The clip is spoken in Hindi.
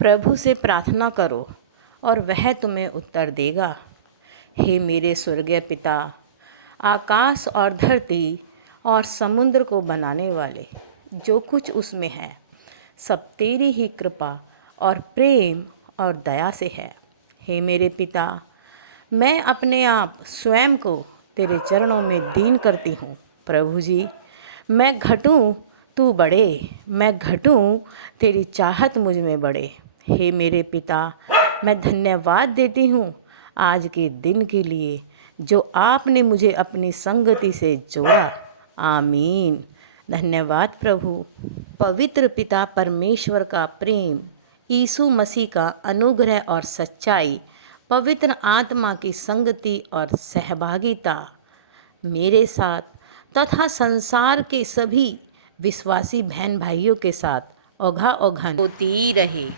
प्रभु से प्रार्थना करो और वह तुम्हें उत्तर देगा। हे मेरे स्वर्गीय पिता, आकाश और धरती और समुद्र को बनाने वाले, जो कुछ उसमें है सब तेरी ही कृपा और प्रेम और दया से है। हे मेरे पिता, मैं अपने आप स्वयं को तेरे चरणों में दीन करती हूँ। प्रभु जी, मैं घटूँ तू बढ़े, मैं घटूँ तेरी चाहत मुझ में बढ़े। हे मेरे पिता, मैं धन्यवाद देती हूँ आज के दिन के लिए जो आपने मुझे अपनी संगति से जोड़ा। आमीन। धन्यवाद प्रभु। पवित्र पिता परमेश्वर का प्रेम, यीशु मसीह का अनुग्रह और सच्चाई, पवित्र आत्मा की संगति और सहभागिता मेरे साथ तथा संसार के सभी विश्वासी बहन भाइयों के साथ औघा औघन होती रहे।